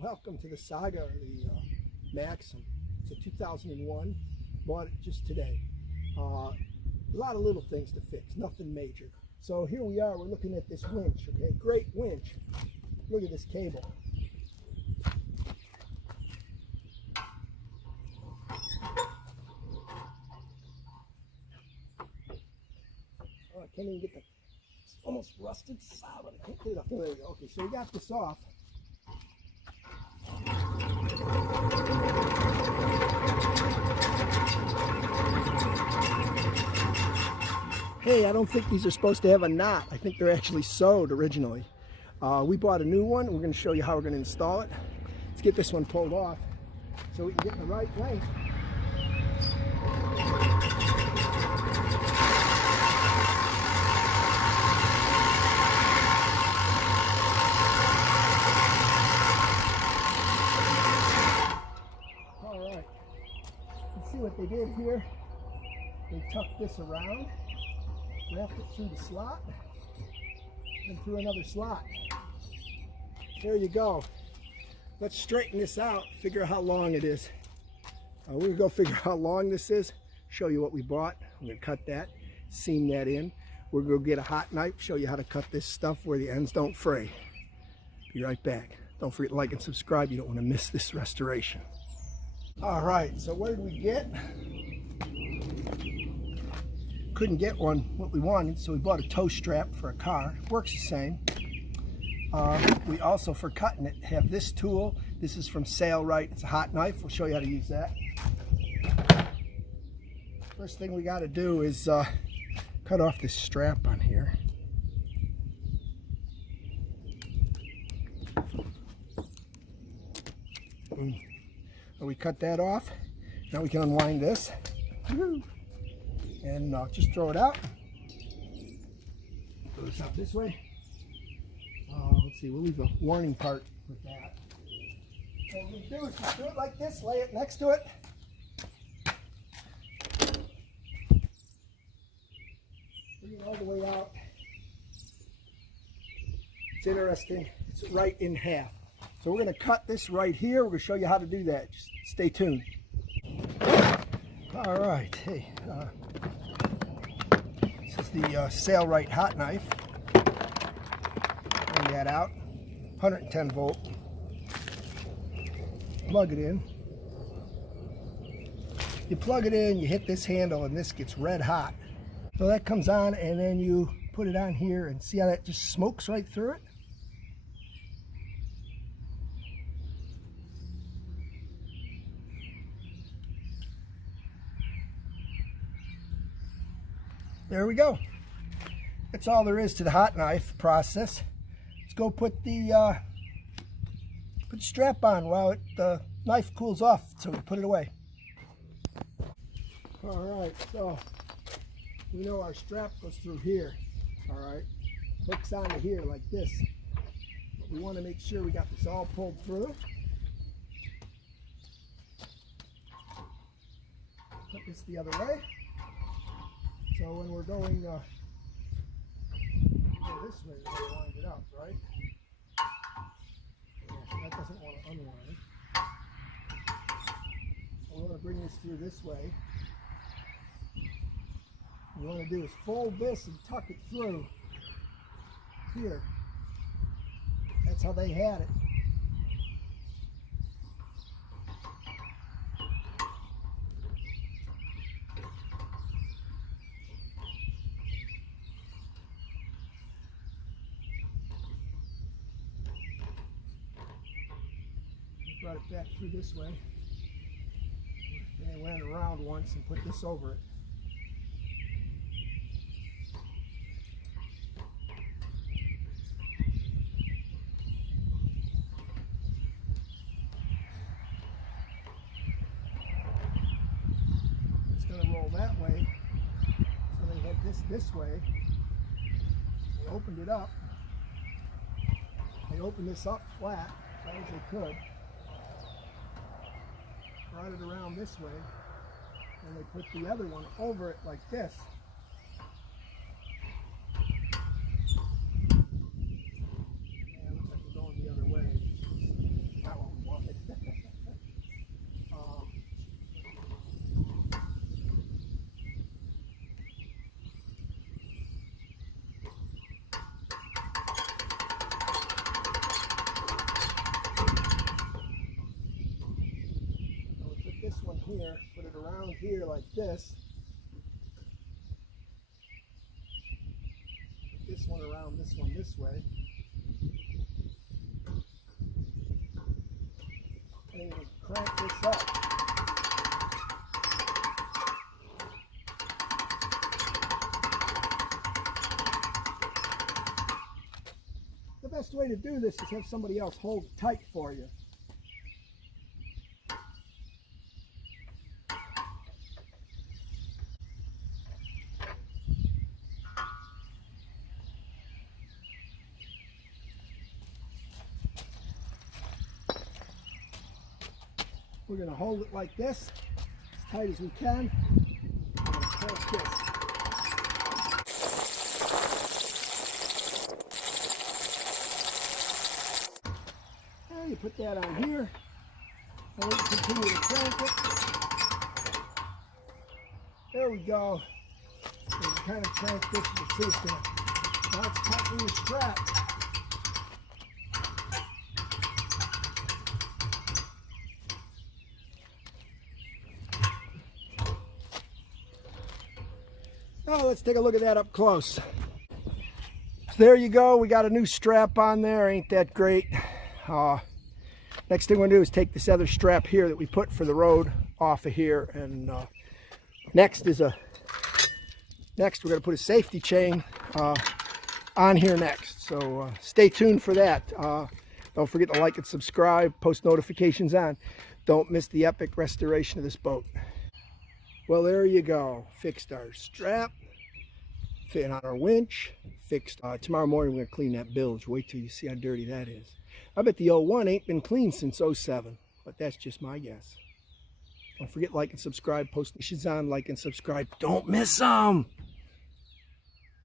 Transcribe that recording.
Welcome to the saga, or the Maxim. It's a 2001. Bought it just today. A lot of little things to fix, nothing major. So here we are, we're looking at this winch, okay? Great winch. Look at this cable. Oh, I can't even get the, it's almost rusted solid. I can't get it up. There we go. Okay, so we got this off. Hey, I don't think these are supposed to have a knot. I think they're actually sewed originally. We bought a new one. We're going to show you how we're going to install it. Let's get this one pulled off so we can get in the right length. All right. Let's see what they did here. They tucked this around, wrapped it through the slot, and through another slot. There you go. Let's straighten this out, figure out how long it is. We're going to go figure out how long this is, show you what we bought. I'm going to cut that, seam that in. We're going to get a hot knife, show you how to cut this stuff where the ends don't fray. Be right back. Don't forget to like and subscribe. You don't want to miss this restoration. All right, so what did we get? Couldn't get one what we wanted, so we bought a toe strap for a car. Works the same. We also, for cutting it, have this tool. This is from Sailrite. It's a hot knife. We'll show you how to use that. First thing we got to do is cut off this strap on here. And we cut that off. Now we can unwind this. And just throw it out. Throw this out this way. Let's see, we'll leave a warning part with that. So what we do is just do it like this, lay it next to it. Bring it all the way out. It's interesting, it's right in half. So we're going to cut this right here. We're going to show you how to do that. Just stay tuned. All right, hey. This is the Sailrite hot knife. Bring that out. 110 volt. Plug it in. You plug it in, you hit this handle, and this gets red hot. So that comes on, and then you put it on here, and see how that just smokes right through it? There we go. That's all there is to the hot knife process. Let's go put the strap on while the knife cools off, so we put it away. All right, so we know our strap goes through here. All right, hooks onto here like this. We want to make sure we got this all pulled through. Put this the other way. So when we're going this way, we're going to wind it up, right? Yeah, that doesn't want to unwind. So we're going to bring this through this way. What you want to do is fold this and tuck it through here. That's how they had it. Brought it back through this way. And went around once and put this over it. It's going to roll that way. So they had this way. They opened it up. They opened this up flat as far as they could. Brought it around this way, and they put the other one over it like this. And it looks like we're going the other way. That won't here, put it around here like this. Put this one around this one this way. And crank this up. The best way to do this is have somebody else hold it tight for you. We're going to hold it like this, as tight as we can. We're going to crank this. And you put that on here, and we continue to crank it. There we go. And you kind of crank this to see it's going to, now it's tightening the strap. Oh, let's take a look at that up close. So there you go. We got a new strap on there. Ain't that great? Next thing we're going to do is take this other strap here that we put for the road off of here. And next we're going to put a safety chain on here next. So stay tuned for that. Don't forget to like and subscribe. Post notifications on. Don't miss the epic restoration of this boat. Well, there you go. Fixed our strap, fitting on our winch, fixed. Tomorrow morning we're going to clean that bilge. Wait till you see how dirty that is. I bet the 01 ain't been cleaned since 07, but that's just my guess. Don't forget like and subscribe. Post notifications on, like and subscribe. Don't miss them.